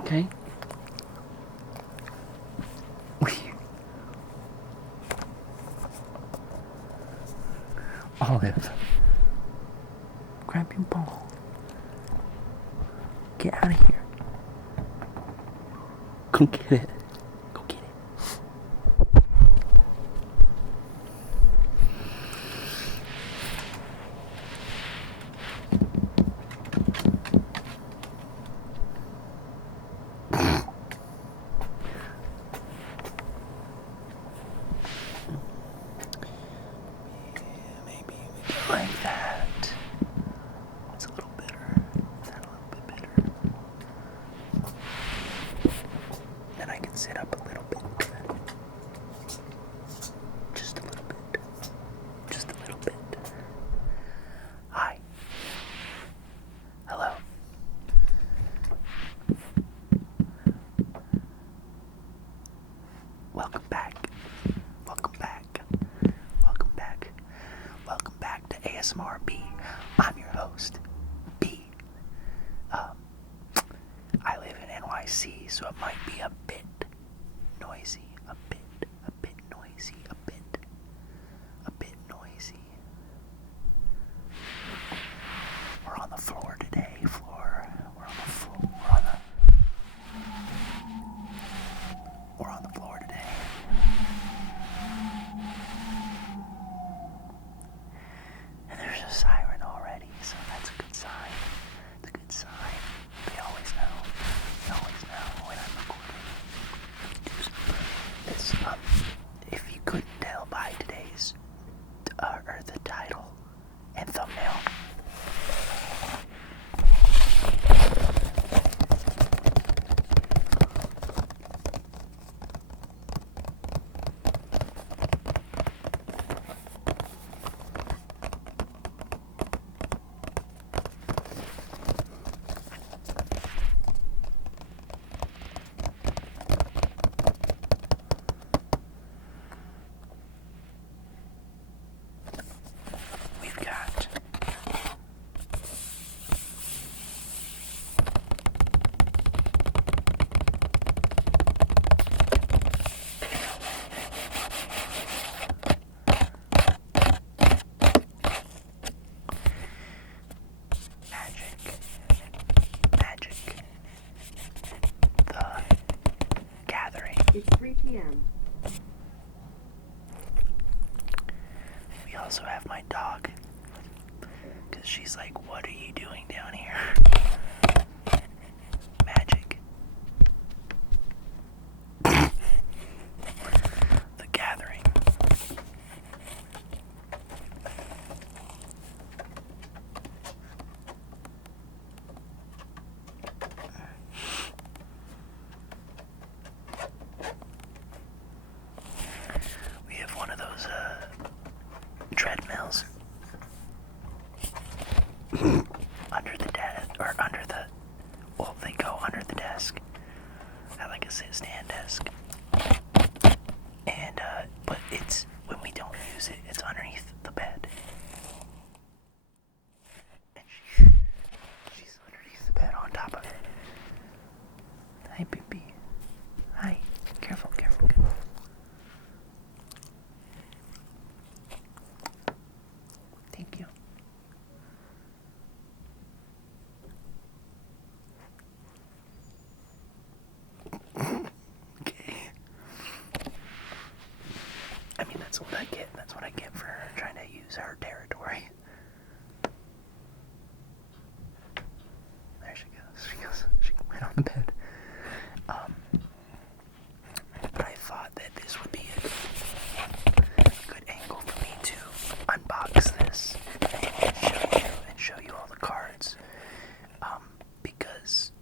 Okay. Olive, grab your ball. Get out of here. Go get it. Go get it. Maybe like that. It's a little bitter. Is that a little bit bitter? Then I can sit up a little bit. Just a little bit. Just a little bit. Hi. Hello. Welcome back. Welcome back. Welcome back. Welcome back to ASMR B. I'm your host, B. I live in NYC, so it might be a bit noisy. A bit noisy. A bit noisy. We're on the floor today. We're on the floor. We're on the floor today. And there's a siren already, so that's a good sign. It's a good sign. They always know. They always know when I'm recording. This, if you couldn't tell by today's, or the title and thumbnail, we've got Magic, the Gathering. It's 3 p.m. We also have my dog, because she's like, what are you doing down here? Magic. The Gathering. We have one of those treadmills under the desk, or under the, well, they go under the desk at like a sit-stand desk, and but it's, when we don't use it, it's underneath the bed, and she's underneath the bed on top of it. Hi, Bibi. Hi. Careful, careful, careful. Thank you. Okay. I mean, that's what I get. That's what I get for trying to use her territory. There she goes. She went on the bed. But I thought that this would be a good angle for me to unbox this and show you all the cards. Because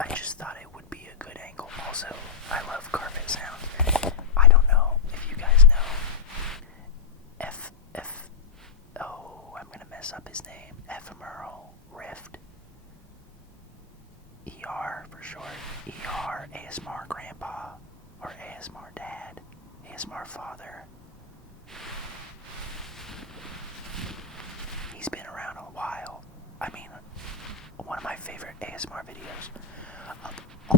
I just thought it would be a good angle. Also, I love carpet sounds. I don't know if you guys know I'm gonna mess up his name. Ephemeral Rift. ER for short. ER, ASMR Grandpa, or ASMR Dad, ASMR Father. He's been around a while. I mean, one of my favorite ASMR videos of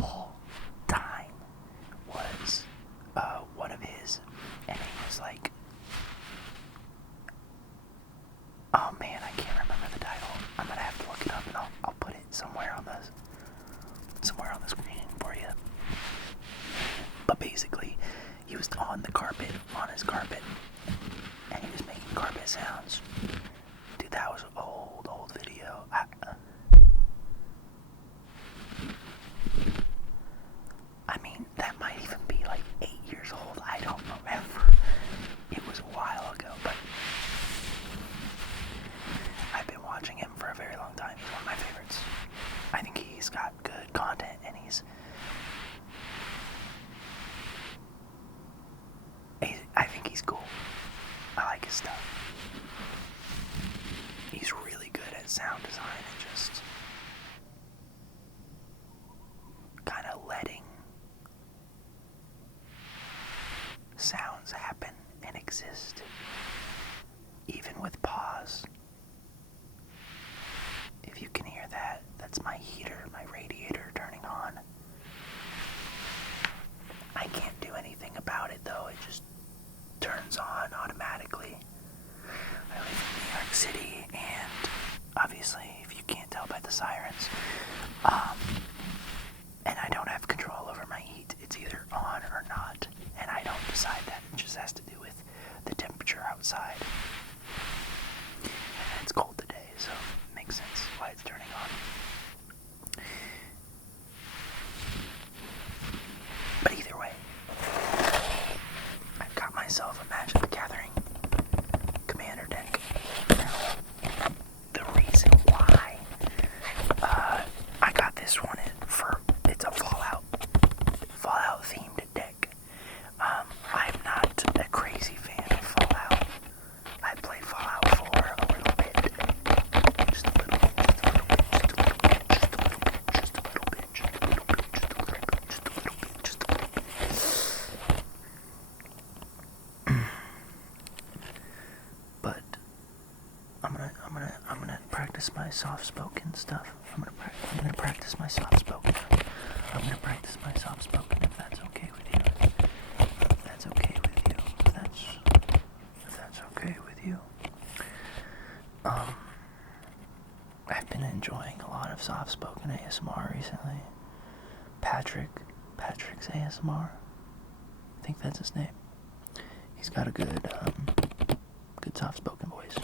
somewhere on the screen for you. But basically, he was on the carpet, on his carpet, and he was making carpet sounds. Dude, that was an old video. I mean, that might even be like 8 years old. I don't remember. It was a while ago, but I've been watching him for a very long time. He's one of my favorites. I think he's got good content, and I think he's cool. I like his stuff. He's really good at sound design and just kind of letting sounds happen and exist, even with pause. If you can hear that, that's my heater, my radiator turning on. I can't do anything about it though, it just turns on automatically. I live in New York City, and obviously, if you can't tell by the sirens, and I don't have control over my heat. It's either on or not, and I don't decide that. It just has to do with the temperature outside. And it's cold today, so it makes sense why it's turning on. But either way, I've got myself a Magic the Gathering Commander deck. Now, the reason why I got this one it's a Fallout themed deck. I'm not a crazy fan of Fallout. I played Fallout 4 a little bit. Just a little bit. But I'm gonna practice my soft-spoken stuff. I'm gonna practice my soft-spoken. I'm gonna practice my soft-spoken if that's okay with you. If that's okay with you. If that's okay with you. I've been enjoying a lot of soft-spoken ASMR recently. Patrick's ASMR. I think that's his name. He's got a good soft-spoken voice.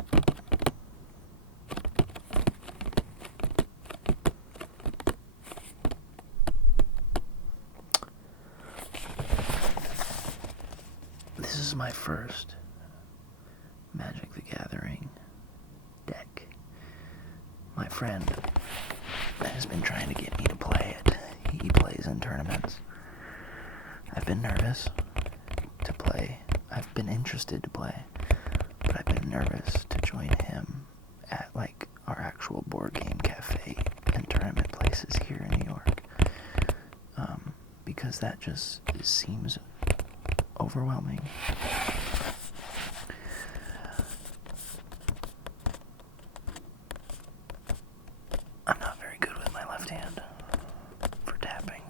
This is my first Magic the Gathering deck. My friend has been trying to get me to play it. He plays in tournaments. I've been nervous to play. I've been interested to play, but I've been nervous to join him at like our actual board game cafe and tournament places here in New York. Because that just seems overwhelming. I'm not very good with my left hand for tapping.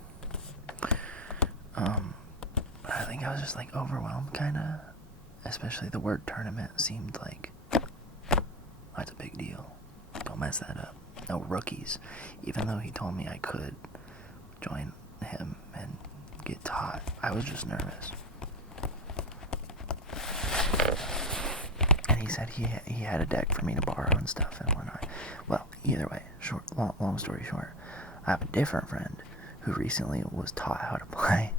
I think I was just like overwhelmed kinda. Especially the word tournament seemed like that's a big deal. Don't mess that up. No rookies. Even though he told me I could join him and get taught, I was just nervous. And he said he had a deck for me to borrow and stuff and whatnot. Well, either way, long story short, I have a different friend who recently was taught how to play,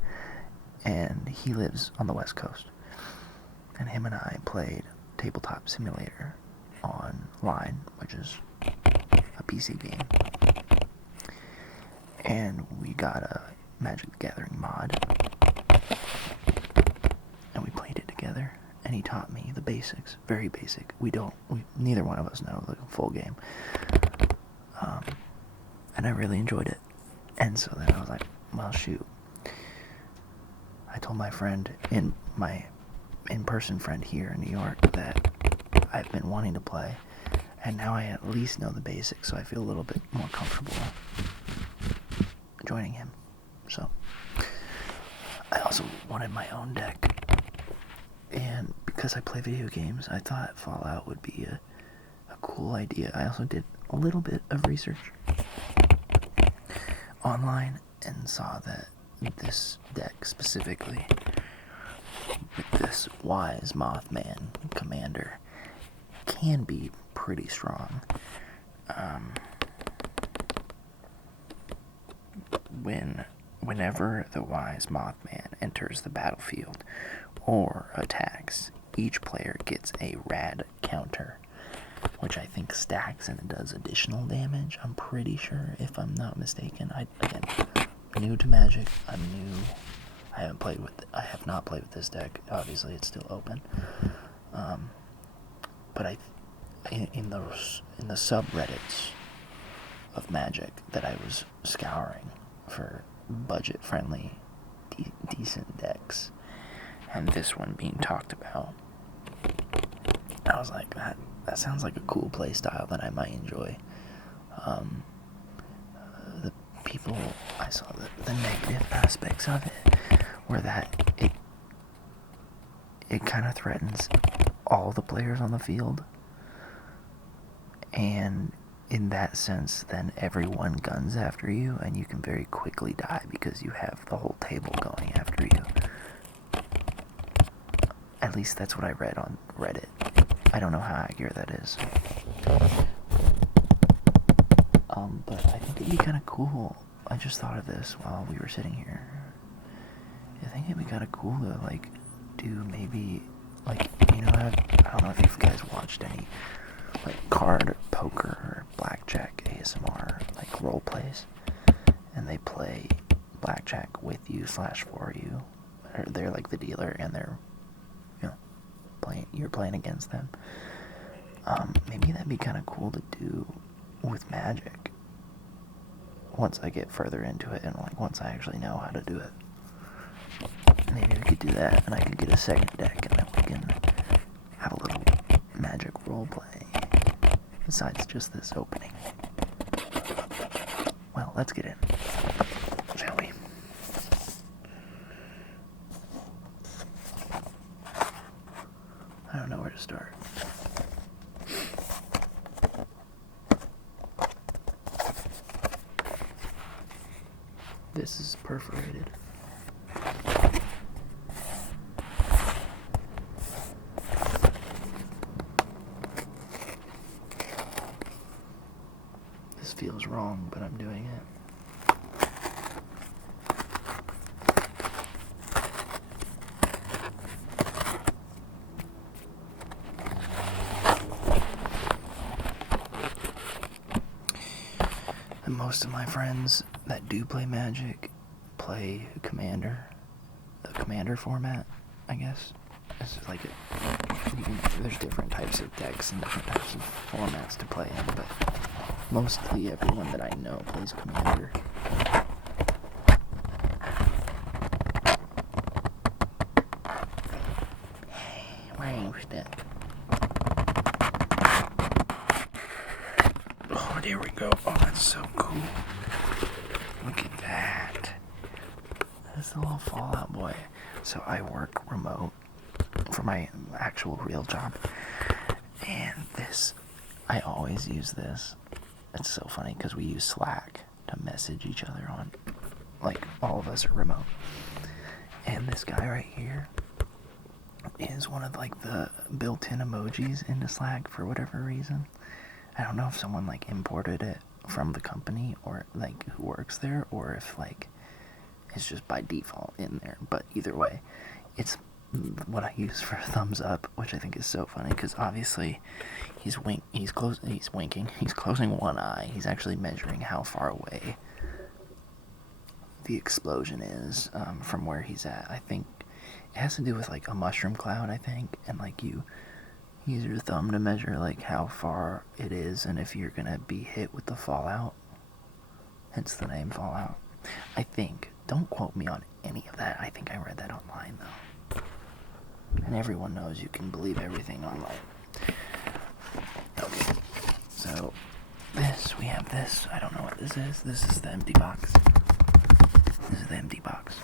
and he lives on the West Coast. And him and I played Tabletop Simulator online, which is a PC game. And we got a Magic the Gathering mod, and we played it together, and he taught me the basics, very basic. Neither one of us know the full game. And I really enjoyed it. And so then I was like, well, shoot. I told my friend, my in-person friend here in New York, that I've been wanting to play, and now I at least know the basics, so I feel a little bit more comfortable joining him. So I also wanted my own deck, and because I play video games, I thought Fallout would be a cool idea. I also did a little bit of research online and saw that this deck specifically, with this Wise Mothman commander, can be pretty strong. Whenever the Wise Mothman enters the battlefield or attacks, each player gets a rad counter, which I think stacks and it does additional damage. I'm pretty sure, if I'm not mistaken. Again, new to Magic. I'm new. I have not played with this deck. Obviously, it's still open. But in the subreddits of Magic that I was scouring for budget-friendly, decent decks, and this one being talked about, I was like, that sounds like a cool play style that I might enjoy. The people, I saw the negative aspects of it were that it kind of threatens all the players on the field, and in that sense, then everyone guns after you, and you can very quickly die because you have the whole table going after you. At least that's what I read on Reddit. I don't know how accurate that is. But I think it'd be kind of cool. I just thought of this while we were sitting here. I think it'd be kind of cool to, like, do maybe, like, you know, I don't know if you guys watched any, like, card poker or blackjack ASMR, like, role plays, and they play blackjack with you / for you, or they're like the dealer and they're, you know, you're playing against them. Maybe that'd be kind of cool to do with Magic once I get further into it, and like once I actually know how to do it. Maybe we could do that, and I could get a second deck, and then we can have a little Magic roleplay besides just this opening. Well, let's get in, shall we? I don't know where to start. This is perforated. This feels wrong, but I'm doing it. And most of my friends that do play Magic play Commander, the Commander format, I guess. It's like there's different types of decks and different types of formats to play in, but mostly everyone that I know plays Commander. Range deck. Oh, there we go. Oh, that's so cool. Look at that. That's a little Fallout Boy. So I work remote for my actual real job, and I always use this. It's so funny because we use Slack to message each other on, like, all of us are remote. And this guy right here is one of, like, the built-in emojis into Slack for whatever reason. I don't know if someone, like, imported it from the company or, like, who works there, or if, like, it's just by default in there. But either way, it's what I use for a thumbs up, which I think is so funny because obviously he's winking, he's closing one eye, he's actually measuring how far away the explosion is from where he's at. I think it has to do with like a mushroom cloud, I think, and like you use your thumb to measure like how far it is and if you're gonna be hit with the fallout, hence the name Fallout. I think, don't quote me on any of that, I think I read that online though. And everyone knows you can believe everything online. Okay, so we have this. I don't know what this is. This is the empty box. This is the empty box.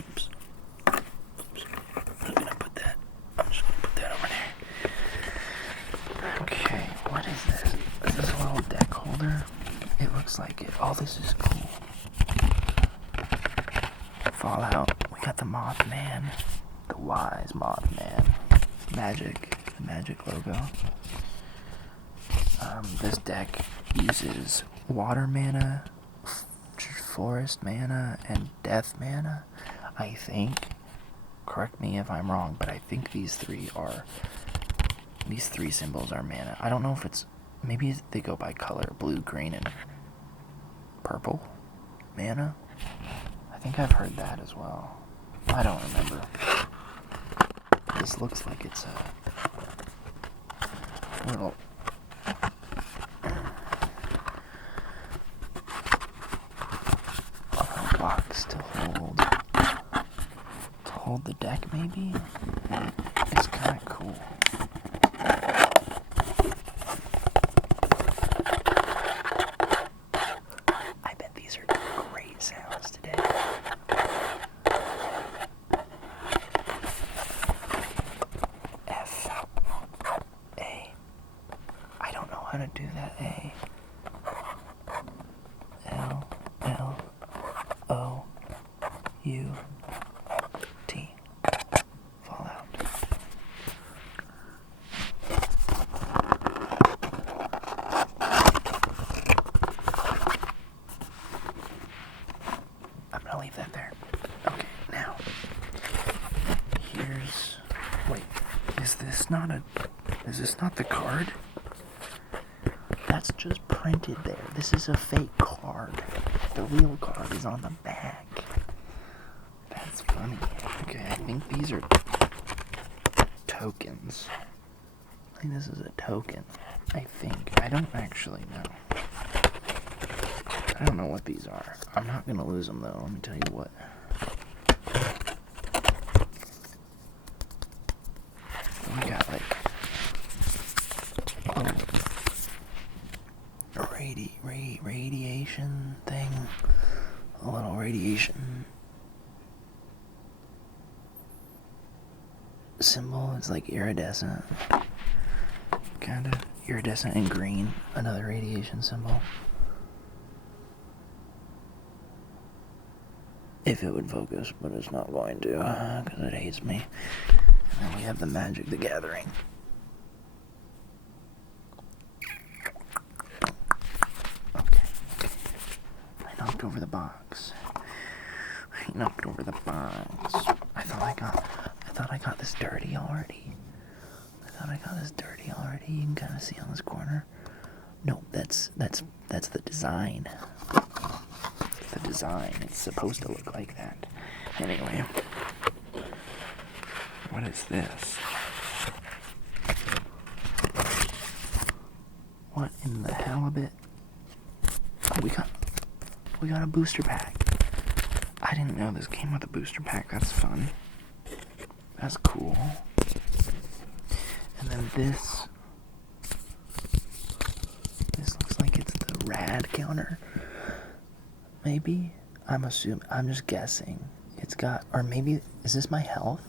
Oops. I'm just gonna put that over there. Okay, what is this? Is this a little deck holder? It looks looks like it. Oh, this is cool. Fallout. We got the Mothman. The wise Mothman. Magic. The Magic logo. This deck uses water mana, forest mana, and death mana, I think. Correct me if I'm wrong, but I think these three symbols are mana. I don't know if it's, maybe they go by color, blue, green, and purple mana. I think I've heard that as well. I don't remember. This looks like it's a little box to hold the deck, maybe. It's kind of cool. I bet these are great sounds today. F A. I don't know how to do that. A. L L O U T. Fallout. I'm gonna leave that there. Okay, now here's. Wait, is this not the card? That's just printed there. This is a fake card. The real card is on the back. That's funny. Okay, I think these are tokens. I think this is a token. I think. I don't actually know. I don't know what these are. I'm not gonna lose them though, let me tell you what. We got like a radiation thing. A little radiation symbol. It's like iridescent. Kind of iridescent and green. Another radiation symbol. If it would focus, but it's not going to, because it hates me. And then we have the Magic the Gathering. Okay. I knocked over the box. I thought I got this dirty already. You can kind of see on this corner. No, that's the design. The design. It's supposed to look like that. Anyway. What is this? What in the halibut? Oh, we got a booster pack. I didn't know this came with a booster pack. That's fun. That's cool. And then this looks like it's the rad counter. Maybe? I'm just guessing. It's got, or maybe, is this my health?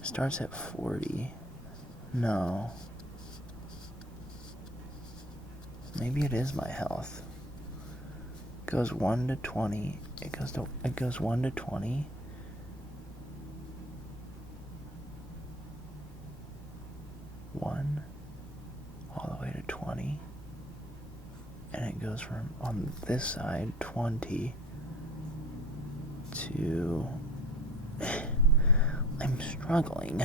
It starts at 40. No. Maybe it is my health. It goes 1 to 20. It goes 1 to 20. 1 all the way to 20. And it goes from, on this side, 20 to, I'm struggling,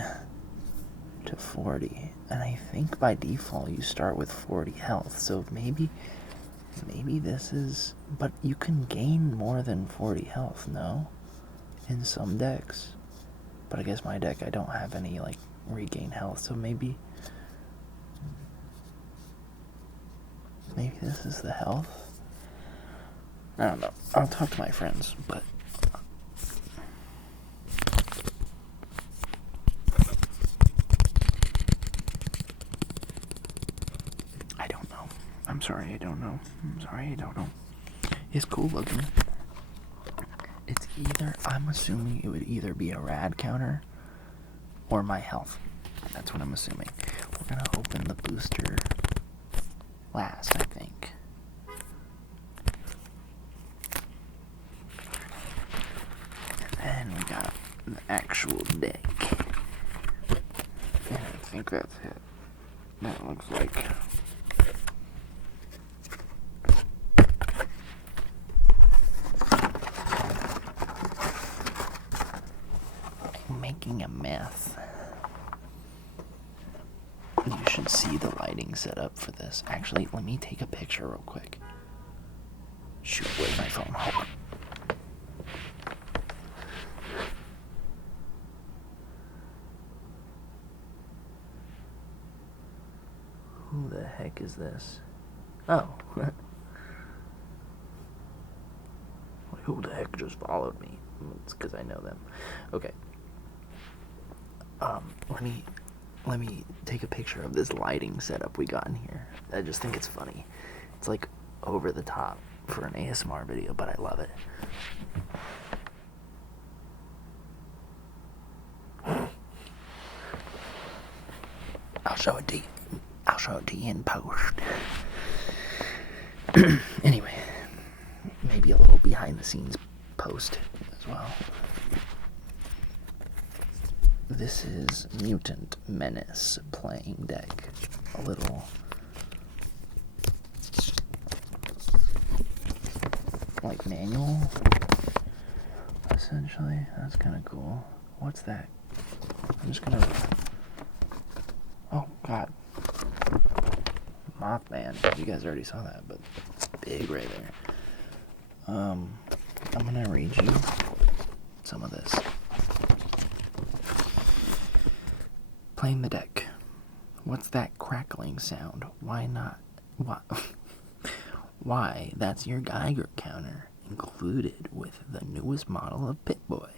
to 40. And I think by default you start with 40 health. So maybe this is, but you can gain more than 40 health, no? In some decks. But I guess my deck, I don't have any, like, regain health. So maybe this is the health? I don't know. I'll talk to my friends, but I don't know. I'm sorry, I don't know. It's cool looking. It's either, I'm assuming it would either be a rad counter or my health. That's what I'm assuming. We're gonna open the booster last, I think. And we got the actual deck. And I think that's it. That looks like... I'm making a mess. You should see the lighting setup for this. Actually, let me take a picture real quick. Shoot, where's my phone? Hold on. Who the heck is this? Oh. Who the heck just followed me? It's because I know them. Okay. Let me take a picture of this lighting setup we got in here. I just think it's funny. It's like over the top for an ASMR video, but I love it. I'll show it to you in post. Anyway, maybe a little behind the scenes post as well. This is Mutant Menace playing deck. A little like manual, essentially. That's kind of cool. What's that? I'm just gonna... Oh, God. Mothman. You guys already saw that, but it's big right there. I'm gonna read you some of this. Playing the deck. What's that crackling sound? Why not? Why, that's your Geiger counter, included with the newest model of Pip-Boy.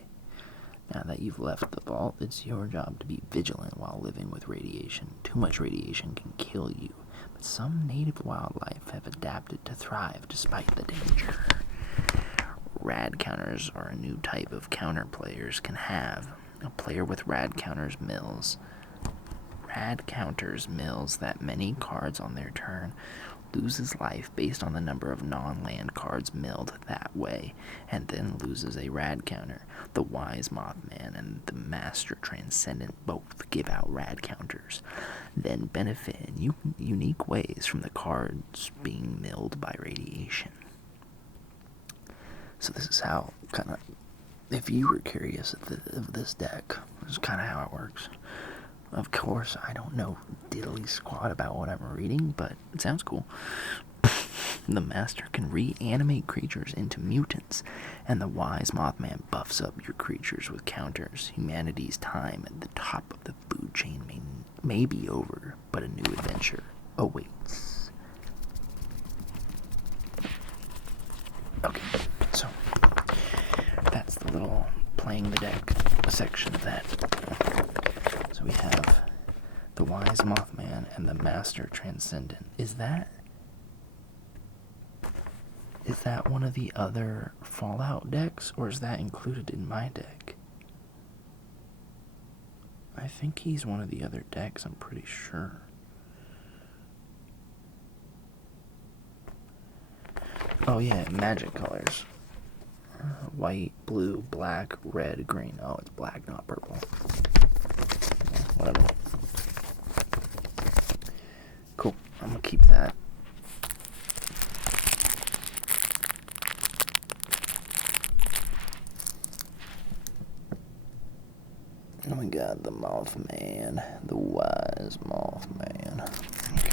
Now that you've left the vault, it's your job to be vigilant while living with radiation. Too much radiation can kill you, but some native wildlife have adapted to thrive despite the danger. Rad counters are a new type of counter players can have. A player with rad counters mills that many cards on their turn loses life based on the number of non-land cards milled that way, and then loses a rad counter. The Wise Mothman and the Master Transcendent both give out rad counters, then benefit in unique ways from the cards being milled by radiation. So this is how, kind of, if you were curious of this deck, this is kind of how it works. Of course, I don't know diddly squat about what I'm reading, but it sounds cool. The Master can reanimate creatures into mutants, and the Wise Mothman buffs up your creatures with counters. Humanity's time at the top of the food chain may be over, but a new adventure awaits. Okay, so that's the little playing the deck section of that. So we have the Wise Mothman and the Master Transcendent. Is that one of the other Fallout decks, or is that included in my deck? I think he's one of the other decks, I'm pretty sure. Oh yeah, magic colors. White, blue, black, red, green. Oh, it's black, not purple. Yeah, whatever. Cool. I'm gonna keep that. And we got the Mothman, the Wise Mothman. Okay.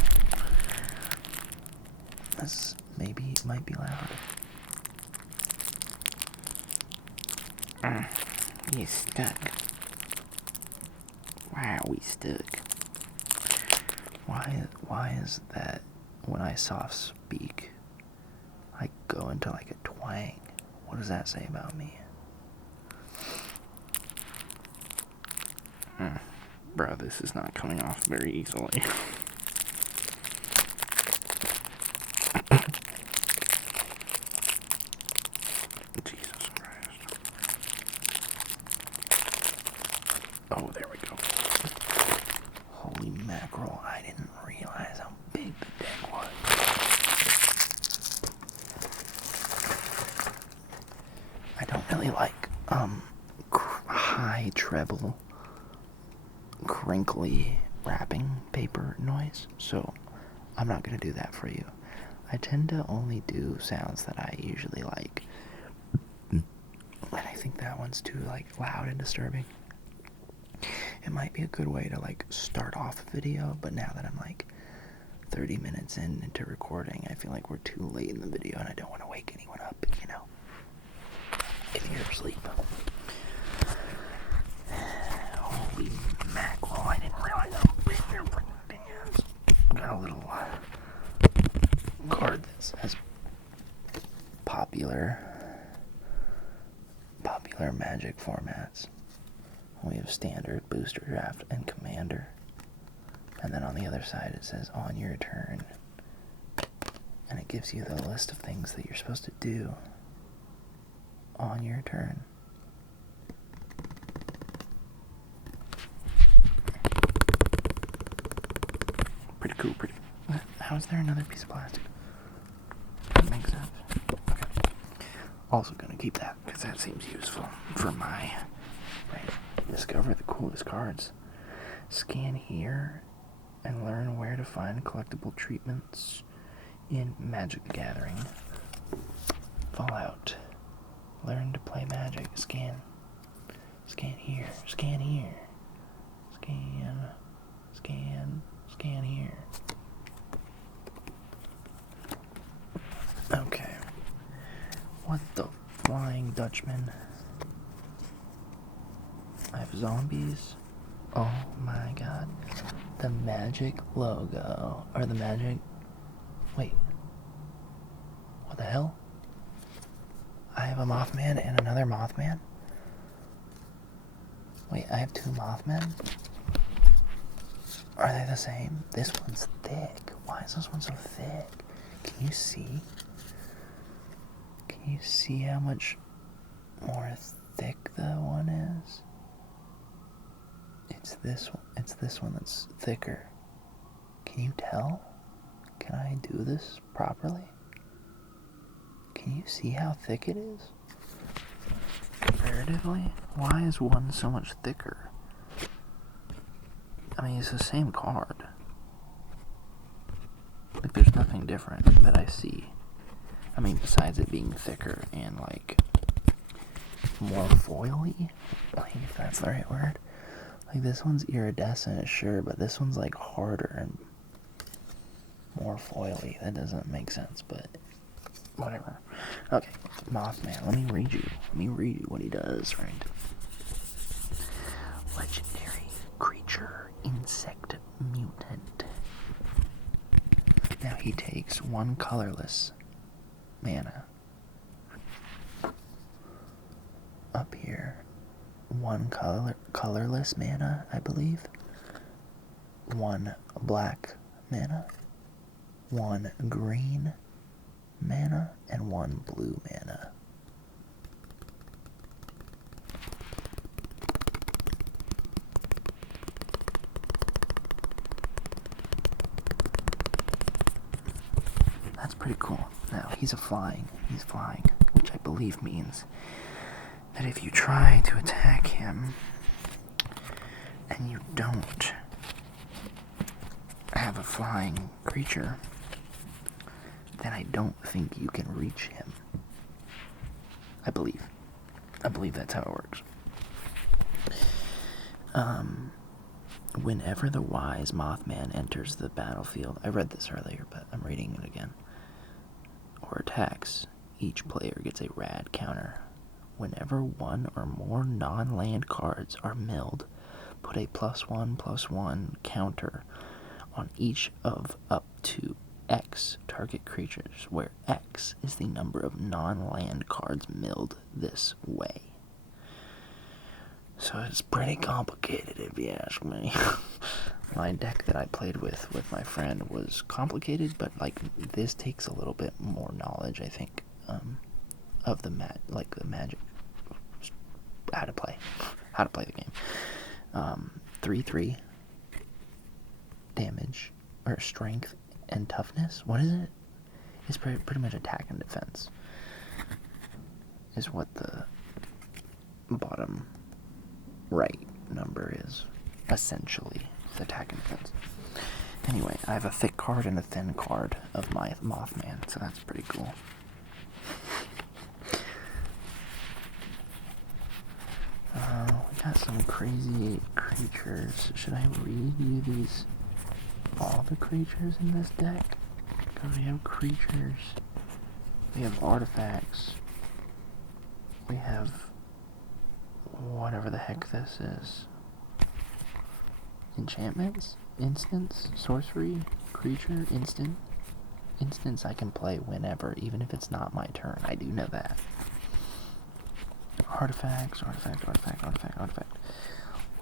This maybe might be loud. He's stuck. Wow, we stuck. Why is that when I soft speak, I go into like a twang? What does that say about me? Bro, this is not coming off very easily. Jesus Christ. Oh, there we go. Holy mackerel, I didn't realize how big the deck was. I don't really like treble, crinkly wrapping paper noise, so I'm not going to do that for you. I tend to only do sounds that I usually like, and I think that one's too loud and disturbing. It might be a good way to start off a video, but now that I'm 30 minutes into recording, I feel like we're too late in the video and I don't want to wake anyone up, if you're asleep. Holy mackerel, I didn't realize how big your freaking thing is. I got a little card that says popular Magic formats. We have standard, booster draft, and commander. And then on the other side it says on your turn. And it gives you the list of things that you're supposed to do on your turn. Pretty cool, pretty. How is there another piece of plastic? That makes sense. Okay. Also gonna keep that because that seems useful for my discover the coolest cards. Scan here and learn where to find collectible treatments in Magic the Gathering. Fallout. Learn to play Magic. Scan. Scan here. Scan here. Scan. Scan. Scan here. Okay. What the Flying Dutchman? I have zombies. Oh my god. The Magic logo. Or the Magic... Wait. What the hell? I have a Mothman and another Mothman? Wait, I have two Mothmen? Are they the same? This one's thick. Why is this one so thick? Can you see? Can you see how much more thick the one is? It's this one that's thicker. Can you tell? Can I do this properly? Can you see how thick it is? Comparatively? Why is one so much thicker? I mean, it's the same card. There's nothing different that I see. I mean, besides it being thicker and more foily, if that's the right word. This one's iridescent, sure, but this one's harder and more foily. That doesn't make sense, but whatever. Okay, Mothman. Let me read you what he does, right? Legendary creature, insect mutant. Now he takes one colorless mana. Up here. One colorless mana, I believe. One black mana. One green mana. And one blue mana. That's pretty cool. Now, he's flying, which I believe means that if you try to attack him and you don't have a flying creature, then I don't think you can reach him. I believe that's how it works. Whenever the wise Mothman enters the battlefield, I read this earlier, but I'm reading it again, or attacks, each player gets a rad counter. Whenever one or more non-land cards are milled, put a +1/+1 counter on each of up to X target creatures, where X is the number of non-land cards milled this way. So it's pretty complicated, if you ask me. My deck that I played with my friend was complicated, but this takes a little bit more knowledge, I think, of the the Magic, how to play the game. 3/3 damage or strength and toughness. What is it? It's pretty much attack and defense. Is what the bottom right number is, essentially, with attack and defense. Anyway, I have a thick card and a thin card of my Mothman, so that's pretty cool. We got some crazy creatures. Should I read you all the creatures in this deck? Because we have creatures, we have artifacts, we have whatever the heck this is. Enchantments? Instants? Sorcery? Creature? Instant? Instants I can play whenever, even if it's not my turn. I do know that. Artifacts, artifact.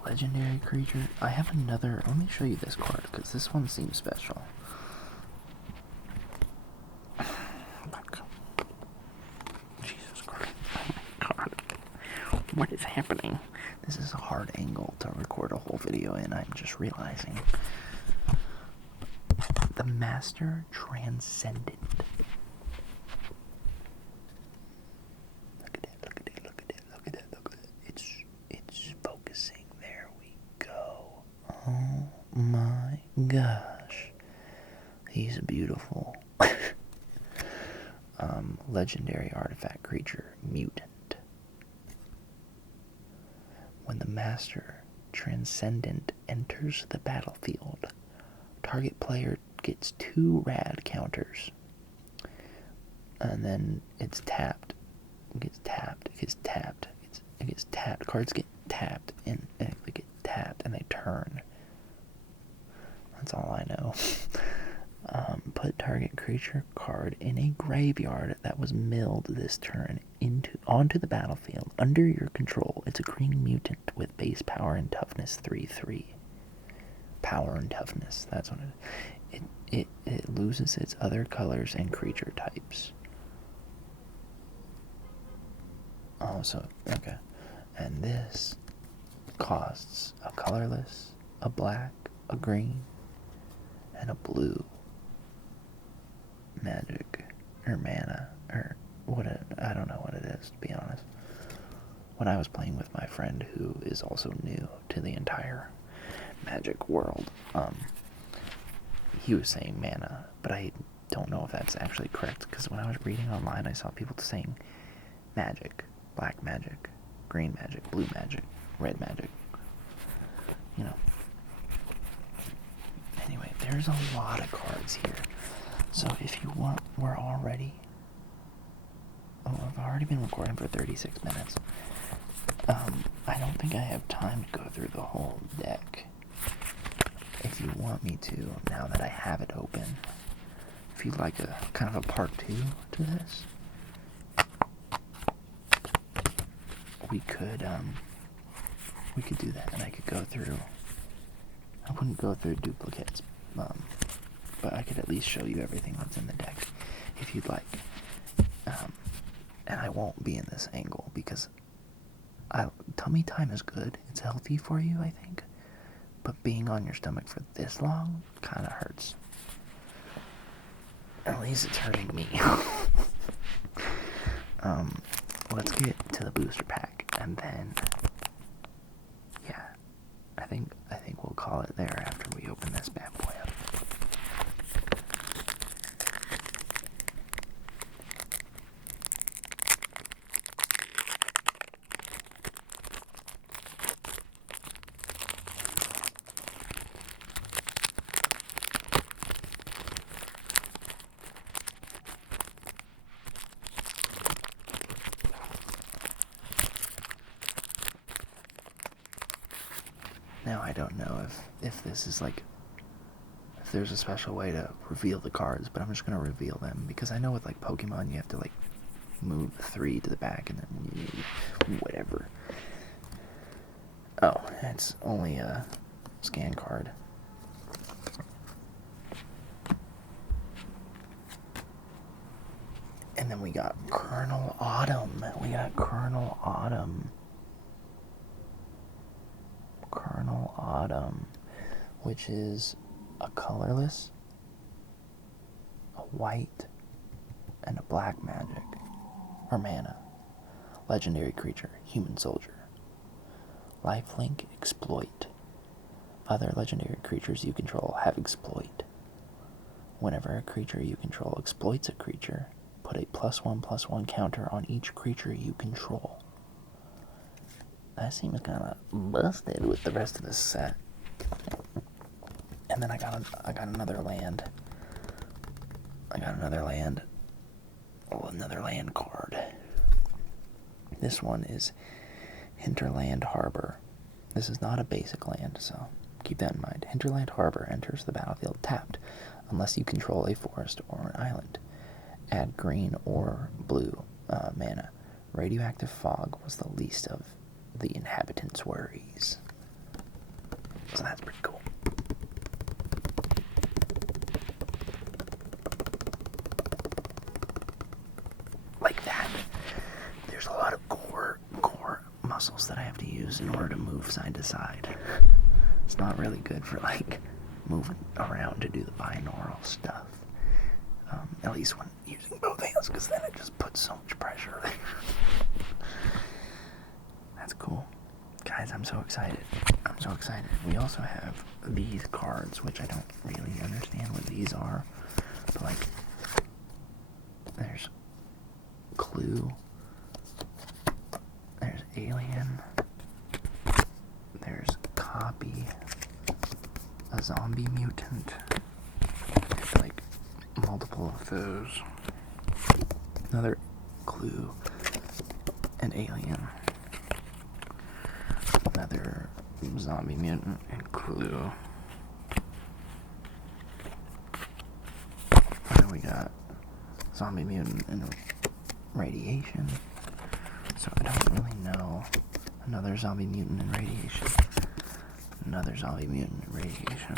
Legendary creature. I have another. Let me show you this card, because this one seems special. Jesus Christ. Oh my God. What is happening? This is a hard angle to record a whole video in, I'm just realizing. The Master Transcendent. Look at it. It's focusing. There we go. Oh my gosh. He's beautiful. Legendary artifact creature, mutant. When the Master Transcendent enters the battlefield, target player gets 2 rad counters. And then it's tapped. It gets tapped. Cards get tapped and they get tapped and they turn. That's all I know. Put target creature card in a graveyard that was milled this turn onto the battlefield under your control. It's a green mutant with base power and toughness 3/3. Power and toughness. That's what it loses its other colors and creature types. Oh, so okay. And this costs a colorless, a black, a green, and a blue magic or mana or I don't know what it is, to be honest. When I was playing with my friend who is also new to the entire Magic world, he was saying mana, but I don't know if that's actually correct, because when I was reading online I saw people saying magic, black magic, green magic, blue magic, red magic, you know. Anyway, there's a lot of cards here, so if you want, we're already, I've already been recording for 36 minutes. I don't think I have time to go through the whole deck. If you want me to, now that I have it open, if you'd like a kind of a part 2 to this, we could do that, and I could go through. I wouldn't go through duplicates, but I could at least show you everything that's in the deck, if you'd like. And I won't be in this angle because tummy time is good. It's healthy for you, I think. But being on your stomach for this long kind of hurts. At least it's hurting me. Let's get to the booster pack, and then, yeah, I think we'll call it there after we open this bad boy up. Now, I don't know if this is like, if there's a special way to reveal the cards, but I'm just going to reveal them, because I know with like Pokemon you have to like move 3 to the back and then whatever. Oh, it's only a scan card. And then we got Colonel Autumn. Colonel Autumn, which is a colorless, a white, and a black magic, or mana. Legendary creature, human soldier. Lifelink exploit. Other legendary creatures you control have exploit. Whenever a creature you control exploits a creature, put a +1/+1 counter on each creature you control. That seems kind of busted with the rest of this set. And then I got another land. Another land card. This one is Hinterland Harbor. This is not a basic land, so keep that in mind. Hinterland Harbor enters the battlefield tapped, unless you control a forest or an island. Add green or blue mana. Radioactive fog was the least of the inhabitants' worries. So that's pretty cool. Like that. There's a lot of core muscles that I have to use in order to move side to side. It's not really good for like moving around to do the binaural stuff. At least when using both hands, because then it just puts so much pressure. That's cool. Guys, I'm so excited. We also have these cards, which I don't really understand what these are. But like, there's Clue. There's Alien. There's Copy. A Zombie Mutant. There's like multiple of those. Another Clue. And Alien. Another Zombie Mutant and Clue. And then we got Zombie Mutant and Radiation. So I don't really know. Another Zombie Mutant and Radiation. Another Zombie Mutant and Radiation.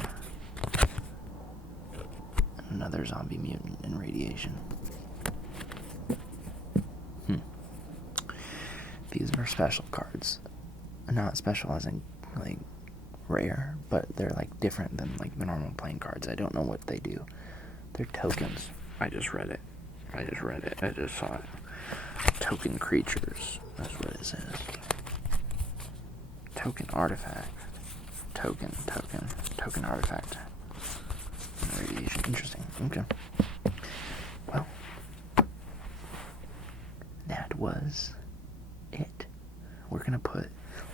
Another Zombie Mutant and Radiation. These are special cards. Not special as in like rare, but they're like different than like the normal playing cards. I don't know what they do. They're tokens. I just read it. I just saw it. Token creatures. That's what it says. Token artifact. Token artifact. Radiation. Interesting. Okay. Well, that was it. We're gonna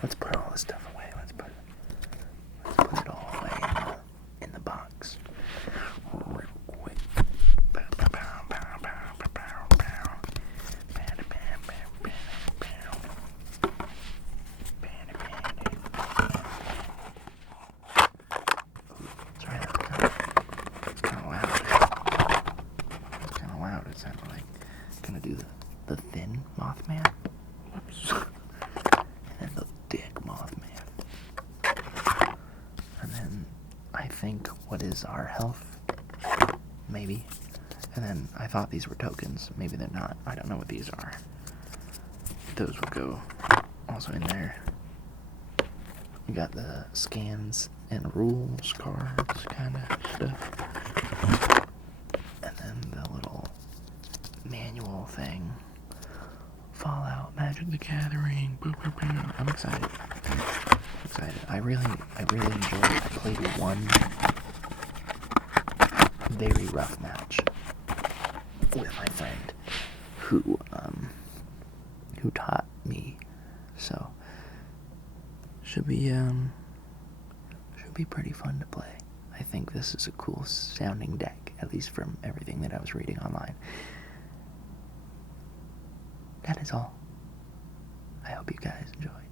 let's put all this stuff away. Let's put it all away in the box. Real quick. Sorry, that's kind of loud. It's kind of loud. It sounded like gonna do the thin Mothman. Whoops. And then the thick Mothman. And then I think what is our health? Maybe. And then I thought these were tokens. Maybe they're not. I don't know what these are. Those will go also in there. We got the scans and rules cards kind of stuff. And then the little manual thing. Fallout, Magic the Gathering. Boo, boo, boo. I'm excited. I really enjoyed it. I played one very rough match with my friend who taught me. So should be pretty fun to play. I think this is a cool sounding deck, at least from everything that I was reading online. That is all. I hope you guys enjoyed.